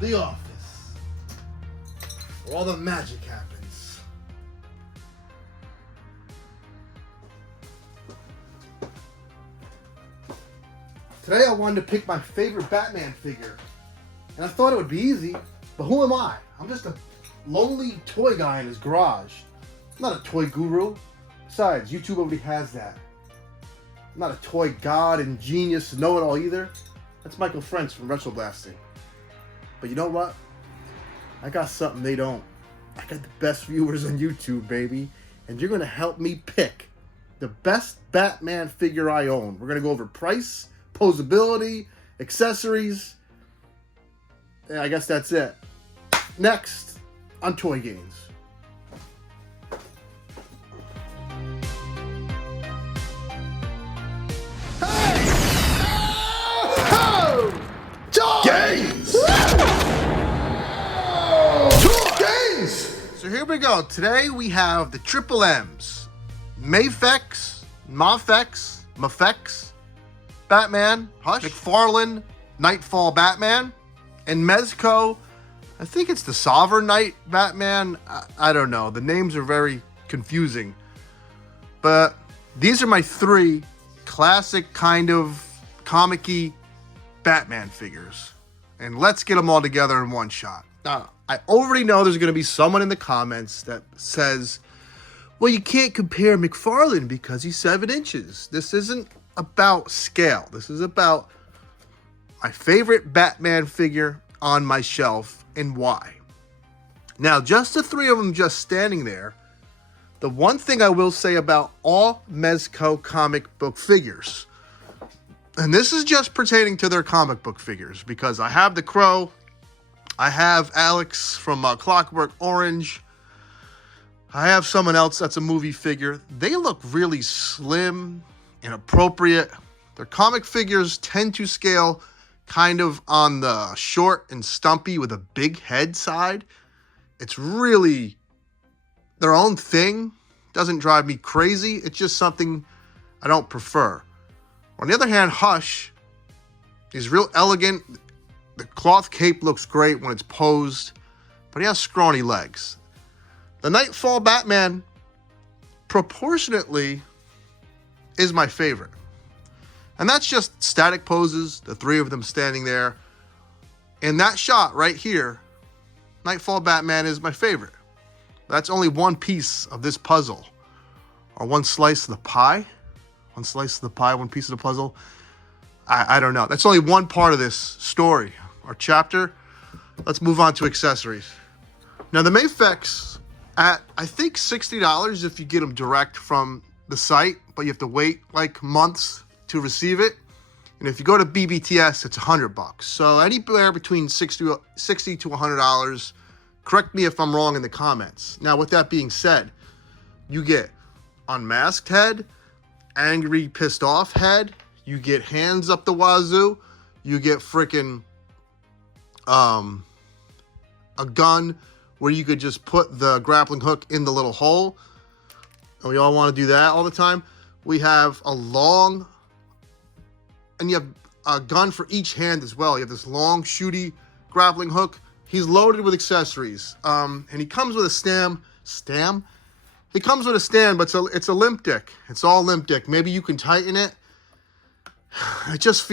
the office, where all the magic happens. Today I wanted to pick my favorite Batman figure, and I thought it would be easy, but who am I? I'm just a lonely toy guy in his garage. I'm not a toy guru. Besides, YouTube already has that. I'm not a toy god and genius know-it-all either. That's Michael French from Retro Blasting. But you know what? I got something they don't. I got the best viewers on YouTube, baby. And you're going to help me pick the best Batman figure I own. We're going to go over price, posability, accessories. And I guess that's it. Next on Toy Gains. Gains! Gains! So here we go. Today we have the Triple M's. Mafex, Mafex, Batman, Hush, McFarlane, Nightfall Batman, and Mezco. I think it's the Sovereign Knight Batman. I don't know. The names are very confusing. But these are my three classic kind of comic-y Batman figures. And let's get them all together in one shot. Now, I already know there's going to be someone in the comments that says, well, you can't compare McFarlane because he's 7 inches. This isn't about scale. This is about my favorite Batman figure on my shelf and why. Now, just the three of them just standing there, the one thing I will say about all Mezco comic book figures, and this is just pertaining to their comic book figures, because I have the Crow, I have Alex from Clockwork Orange, I have someone else that's a movie figure. They look really slim and appropriate. Their comic figures tend to scale kind of on the short and stumpy with a big head side. It's really their own thing. Doesn't drive me crazy. It's just something I don't prefer. On the other hand, Hush is real elegant. The cloth cape looks great when it's posed, but he has scrawny legs. The Nightfall Batman, proportionately, is my favorite. And that's just static poses, the three of them standing there. In that shot right here, Nightfall Batman is my favorite. That's only one piece of this puzzle, or one slice of the pie. One slice of the pie, one piece of the puzzle. I don't know. That's only one part of this story or chapter. Let's move on to accessories. Now, the Mafex at, I think, $60 if you get them direct from the site, but you have to wait like months to receive it. And if you go to BBTS, it's $100. So anywhere between $60 to $100. Correct me if I'm wrong in the comments. Now, with that being said, you get unmasked head, angry, pissed off head. You get hands up the wazoo. You get freaking a gun where you could just put the grappling hook in the little hole. And we all want to do that all the time. We have a long, and you have a gun for each hand as well. You have this long, shooty grappling hook. He's loaded with accessories. And he comes with a stam. He comes with a stand, but it's a limp dick. It's all limp dick. Maybe you can tighten it. It just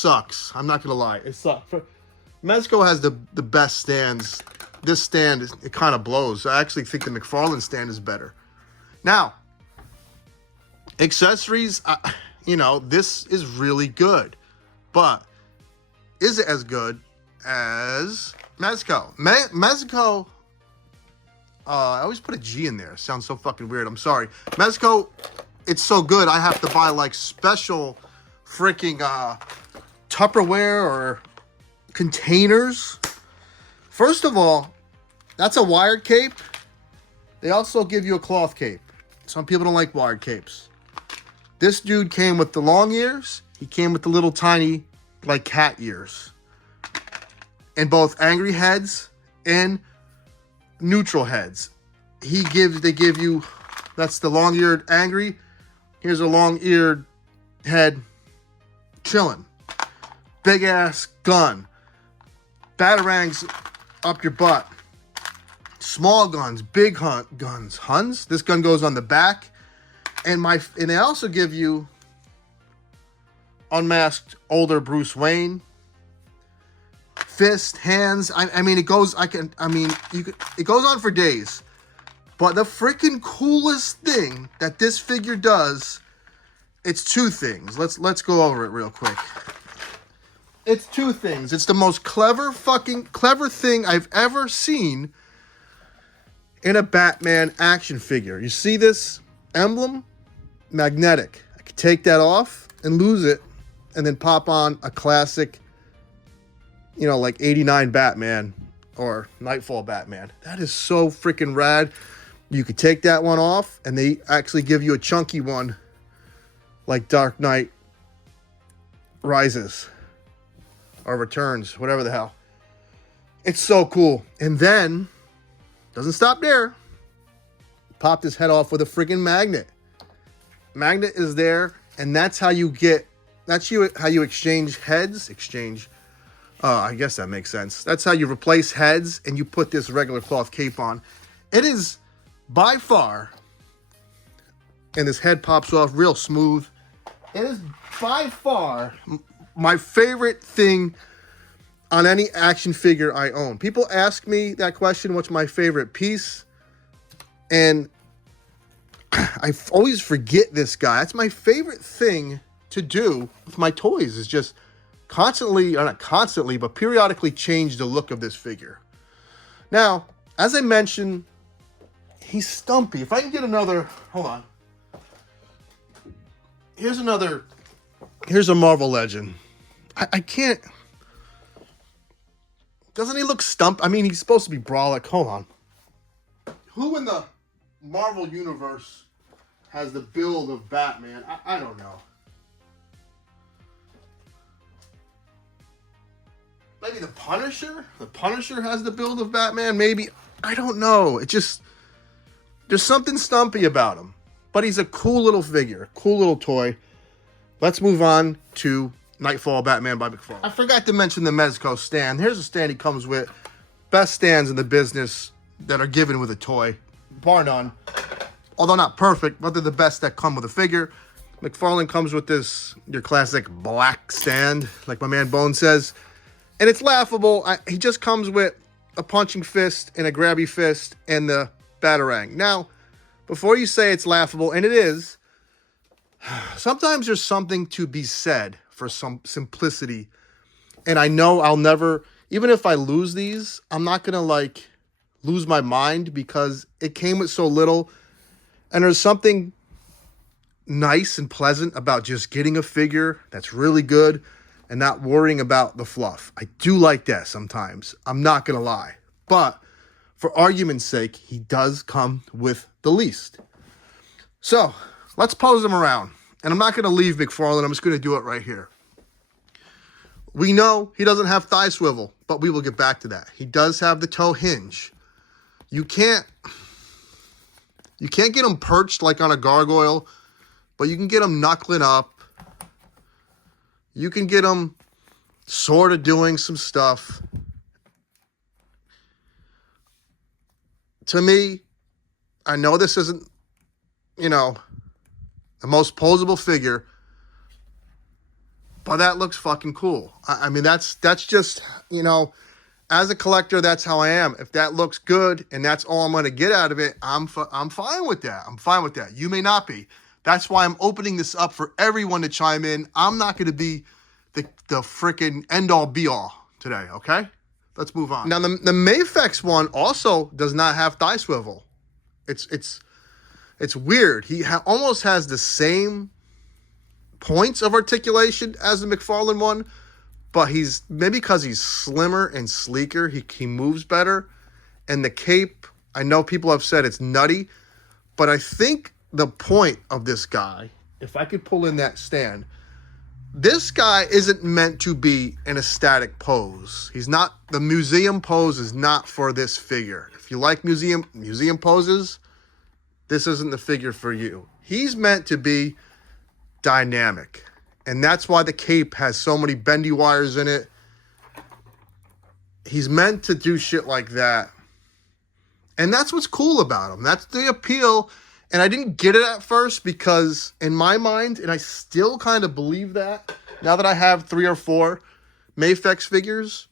sucks. I'm not going to lie. It sucks. Mezco has the best stands. This stand, it kind of blows. I actually think the McFarlane stand is better. Now, accessories, this is really good. But is it as good as Mezco? Mezco... I always put a G in there. It sounds so fucking weird. I'm sorry. Mezco, it's so good, I have to buy like special freaking Tupperware or containers. First of all, that's a wired cape. They also give you a cloth cape. Some people don't like wired capes. This dude came with the long ears. He came with the little tiny, like, cat ears. And both angry heads and neutral heads. They give you, that's the long-eared angry. Here's a long-eared head chilling. Big ass gun. batarangs up your butt. Small guns, big guns. Huns. This gun goes on the back. And they also give you unmasked older Bruce Wayne. Fist, hands. I mean, it goes. It goes on for days. But the freaking coolest thing that this figure does, it's two things. Let's go over it real quick. It's two things. It's the most clever thing I've ever seen in a Batman action figure. You see this emblem? Magnetic. I could take that off and lose it and then pop on a classic, like 89 Batman or Nightfall Batman. That is so freaking rad. You could take that one off and they actually give you a chunky one like Dark Knight Rises or Returns, whatever the hell. It's so cool. And then, doesn't stop there. Popped his head off with a freaking magnet. Magnet is there, and that's how you exchange heads. I guess that makes sense. That's how you replace heads, and you put this regular cloth cape on. It is by far, and this head pops off real smooth. It is by far my favorite thing on any action figure I own. People ask me that question, what's my favorite piece? And I always forget this guy. That's my favorite thing to do with my toys, is just constantly, or not constantly, but periodically change the look of this figure. Now, as I mentioned, he's stumpy. If I can get another, hold on. Here's a Marvel Legend. I can't. Doesn't he look stumped? I mean, he's supposed to be brolic. Hold on. Who in the Marvel Universe has the build of Batman? I don't know. Maybe the Punisher? The Punisher has the build of Batman? Maybe. I don't know. It just, there's something stumpy about him. But he's a cool little figure. Cool little toy. Let's move on to Nightfall Batman by McFarlane. I forgot to mention the Mezco stand. Here's a stand he comes with. Best stands in the business that are given with a toy. Bar none. Although not perfect, but they're the best that come with a figure. McFarlane comes with this, your classic black stand, like my man Bone says. And it's laughable. He just comes with a punching fist and a grabby fist and the batarang. Now, before you say it's laughable, and it is, sometimes there's something to be said for some simplicity. And I know I'll never, even if I lose these, I'm not going to lose my mind because it came with so little. And there's something nice and pleasant about just getting a figure that's really good and not worrying about the fluff. I do like that sometimes. I'm not going to lie. But for argument's sake, he does come with the least. So let's pose him around. And I'm not going to leave McFarlane. I'm just going to do it right here. We know he doesn't have thigh swivel, but we will get back to that. He does have the toe hinge. You can't get him perched like on a gargoyle, but you can get him knuckling up. You can get him sort of doing some stuff. To me, I know this isn't, the most posable figure, but that looks fucking cool. I mean, that's just, as a collector, that's how I am. If that looks good and that's all I'm going to get out of it, I'm fine with that. I'm fine with that. You may not be. That's why I'm opening this up for everyone to chime in. I'm not going to be the freaking end-all be-all today, okay? Let's move on. Now, the Mafex one also does not have thigh swivel. It's weird. He almost has the same points of articulation as the McFarlane one, but maybe because he's slimmer and sleeker, he moves better. And the cape, I know people have said it's nutty, but I think the point of this guy, if I could pull in that stand, this guy isn't meant to be in a static pose. The museum pose is not for this figure. If you like museum poses, this isn't the figure for you. He's meant to be dynamic. And that's why the cape has so many bendy wires in it. He's meant to do shit like that. And that's what's cool about him. That's the appeal. And I didn't get it at first because in my mind, and I still kind of believe that, now that I have 3 or 4 Mafex figures,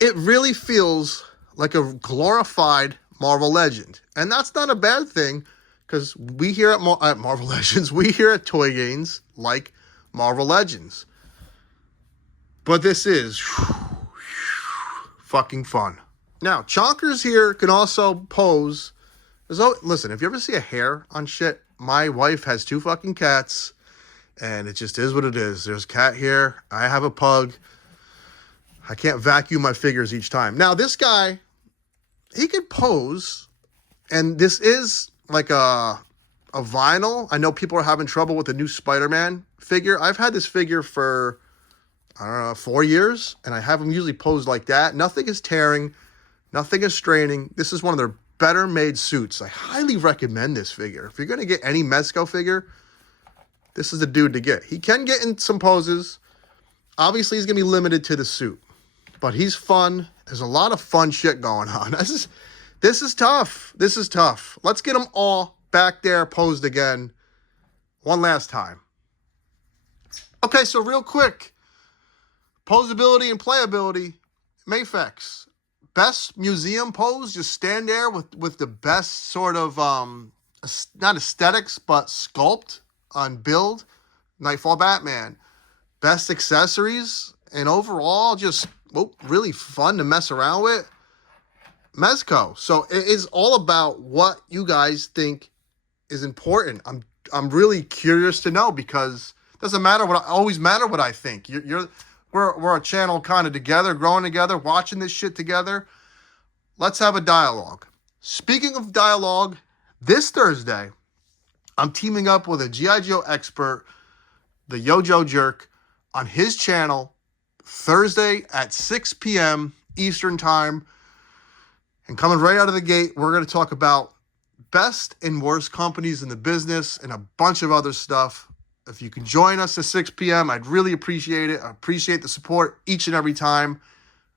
it really feels like a glorified Marvel Legend. And that's not a bad thing, because we here at Marvel Legends, we here at Toy Gains like Marvel Legends. But this is fucking fun. Now, chonkers here can also pose. Listen, if you ever see a hair on shit, my wife has 2 fucking cats, and it just is what it is. There's cat hair. I have a pug. I can't vacuum my figures each time. Now, this guy, he could pose, and this is like a vinyl. I know people are having trouble with the new Spider-Man figure. I've had this figure for, I don't know, 4 years, and I have them usually posed like that. Nothing is tearing. Nothing is straining. This is one of their better made suits. I highly recommend this figure. If you're going to get any Mezco figure, this is the dude to get. He can get in some poses. Obviously, he's going to be limited to the suit. But he's fun. There's a lot of fun shit going on. This is tough. This is tough. Let's get them all back there posed again. One last time. Okay, so real quick. Posability and playability. Mafex. Best museum pose. Just stand there with the best sort of, not aesthetics, but sculpt on build. Nightfall Batman. Best accessories. And overall, just really fun to mess around with. Mezco. So it is all about what you guys think is important. I'm really curious to know, because it doesn't matter always matter what I think. We're a channel kind of together, growing together, watching this shit together. Let's have a dialogue. Speaking of dialogue, this Thursday, I'm teaming up with a G.I. Joe expert, the Yojo Jerk, on his channel Thursday at 6 p.m. Eastern Time. And coming right out of the gate, we're going to talk about best and worst companies in the business and a bunch of other stuff. If you can join us at 6 p.m., I'd really appreciate it. I appreciate the support each and every time.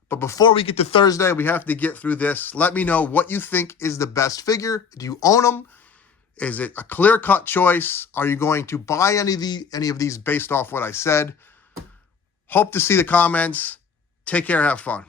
But before we get to Thursday, we have to get through this. Let me know what you think is the best figure. Do you own them? Is it a clear-cut choice? Are you going to buy any of these based off what I said? Hope to see the comments. Take care. Have fun.